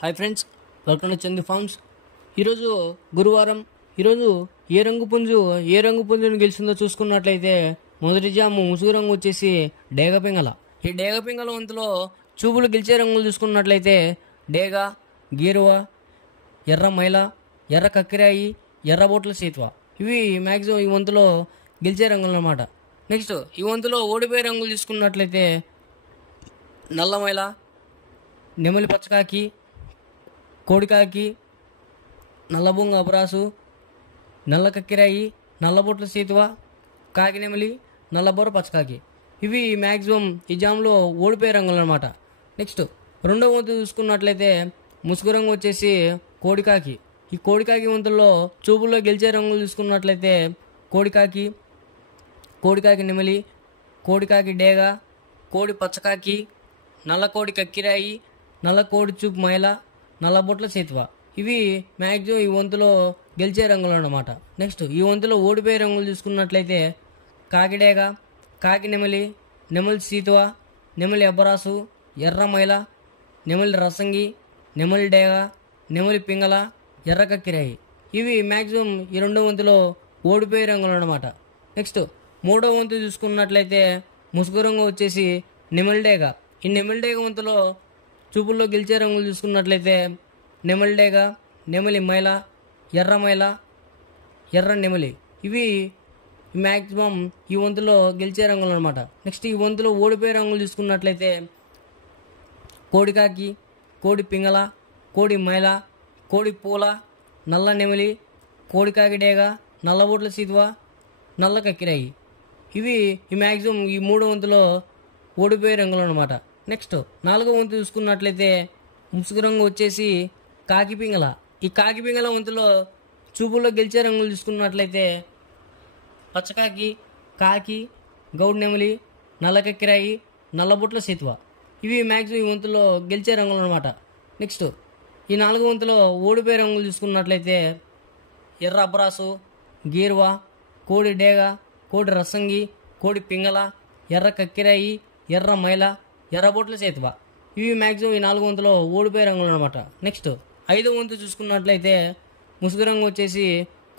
Hi friends, welcome to Chandu farms. ఈరోజు గురువారం. ఈరోజు ఏ రంగు పుంజును గెలిచిందో చూసుకున్నట్లయితే మొదటి జాము ముసుగు రంగు వచ్చేసి డేగపింగళ. ఈ డేగపింగళ వంతులో చూపులు గెలిచే రంగులు చూసుకున్నట్లయితే డేగ, గీరువ, ఎర్ర మైల, ఎర్ర కక్కిరాయి, ఎర్రబోట్ల సీత్వ. ఇవి మ్యాక్సిమం ఈ వంతులో గెలిచే రంగులు అన్నమాట. నెక్స్ట్ ఈ వంతులో ఓడిపోయే రంగులు చూసుకున్నట్లయితే నల్లమైల, నెమలి పచ్చకాకి, కోడికాకి, నల్లబొంగ అపరాసు, నల్ల కక్కిరాయి, నల్లబొట్ల సీతువ, కాకినెమలి, నల్లబొర్ర పచ్చకాకి. ఇవి మ్యాక్సిమం ఈ జామ్లో ఓడిపోయే రంగులు అనమాట. నెక్స్ట్ రెండవ వంతు చూసుకున్నట్లయితే ముసుగు రంగు వచ్చేసి కోడికాకి. ఈ కోడికాకి వంతుల్లో చూపుల్లో గెలిచే రంగులు చూసుకున్నట్లయితే కోడికాకి, కోడికాకి నెమలి, కోడికాకి డేగ, కోడి పచ్చకాకి, నల్ల కోడి కక్కిరాయి, నల్ల కోడి చూపు మైల, నల్లబొట్ల సేతువ. ఇవి మ్యాక్సిమం ఈ వంతులో గెలిచే రంగులు అన్నమాట. నెక్స్ట్ ఈ వంతులో ఓడిపోయే రంగులు చూసుకున్నట్లయితే కాకిడేగ, కాకి నెమలి, నెమలి సీతువ, నెమలి అబ్బరాసు, ఎర్ర మైల, నెమలి రసంగి, నెమలి డేగ, నెమలి పింగళ, ఎర్ర కక్కిరాయి. ఇవి మ్యాక్సిమం ఈ రెండో వంతులో ఓడిపోయే రంగులు అన్నమాట. నెక్స్ట్ మూడో వంతు చూసుకున్నట్లయితే ముసుగు రంగు వచ్చేసి నెమలి డేగ. ఈ నెమలి డేగ వంతులో చూపుల్లో గెలిచే రంగులు చూసుకున్నట్లయితే నెమలి డేగ, నెమలి మైల, ఎర్ర మైల, ఎర్ర నెమలి. ఇవి మ్యాక్సిమం ఈ వంతులో గెలిచే రంగులు అనమాట. నెక్స్ట్ ఈ వంతులో ఓడిపోయే రంగులు చూసుకున్నట్లయితే కోడికాకి, కోడి పింగళ, కోడి మైల, కోడి పూల, నల్ల నెమలి, కోడికాకి డేగ, నల్లబొట్ల సీతువ, నల్ల కక్కిరాయి. ఇవి ఈ మ్యాక్సిమం ఈ మూడో వంతులో ఓడిపోయే రంగులు అనమాట. నెక్స్ట్ నాలుగో వంతు చూసుకున్నట్లయితే ముసుగు రంగు వచ్చేసి కాకి పింగళ. ఈ కాకి పింగళ వంతులో చూపుల్లో గెలిచే రంగులు చూసుకున్నట్లయితే పచ్చకాకి, కాకి, గౌడ్ నెమలి, నల్ల కక్కిరాయి, నల్లబొట్ల సీతువ. ఇవి మ్యాక్సిమం ఈ వంతులో గెలిచే రంగులు అనమాట. నెక్స్ట్ ఈ నాలుగో వంతులో ఓడిపోయే రంగులు చూసుకున్నట్లయితే ఎర్ర అబ్బరాసు, గీర్వ, కోడి డేగ, కోడి రసంగి, కోడి పింగళ, ఎర్ర కక్కిరాయి, ఎర్ర మైల, ఎర్రబొట్ల సేతువ. ఇవి మ్యాక్సిమం ఈ నాలుగు వంతులో ఓడిపోయే రంగులు అనమాట. నెక్స్ట్ ఐదో వంతు చూసుకున్నట్లయితే ముసుగు రంగు వచ్చేసి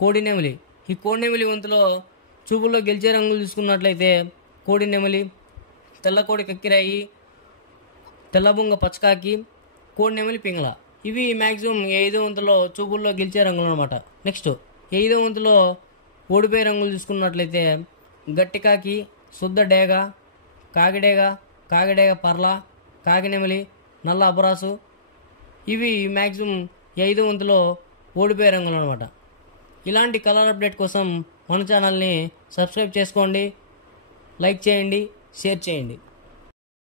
కోడి నెమలి. ఈ కోడి నెమలి వంతులో చూపుల్లో గెలిచే రంగులు చూసుకున్నట్లయితే కోడి నెమలి, తెల్ల కోడి కక్కిరాయి, తెల్లబొంగ పచ్చకాకి, కోడి నెమలి పింగళ. ఇవి మ్యాక్సిమం ఐదో వంతులో చూపుల్లో గెలిచే రంగులు అనమాట. నెక్స్ట్ ఐదో వంతులో ఓడిపోయే రంగులు చూసుకున్నట్లయితే గట్టికాకి, శుద్ధ డేగ, కాకిడేగ, కాకిడేగ పర్ల, కాకినెమలి, నల్ల అబరాసు. ఇవి మ్యాక్సిమం ఐదో వంతులో ఓడిపోయే రంగులు అనమాట. ఇలాంటి కలర్ అప్డేట్ కోసం మన ఛానల్ని సబ్స్క్రైబ్ చేసుకోండి, లైక్ చేయండి, షేర్ చేయండి.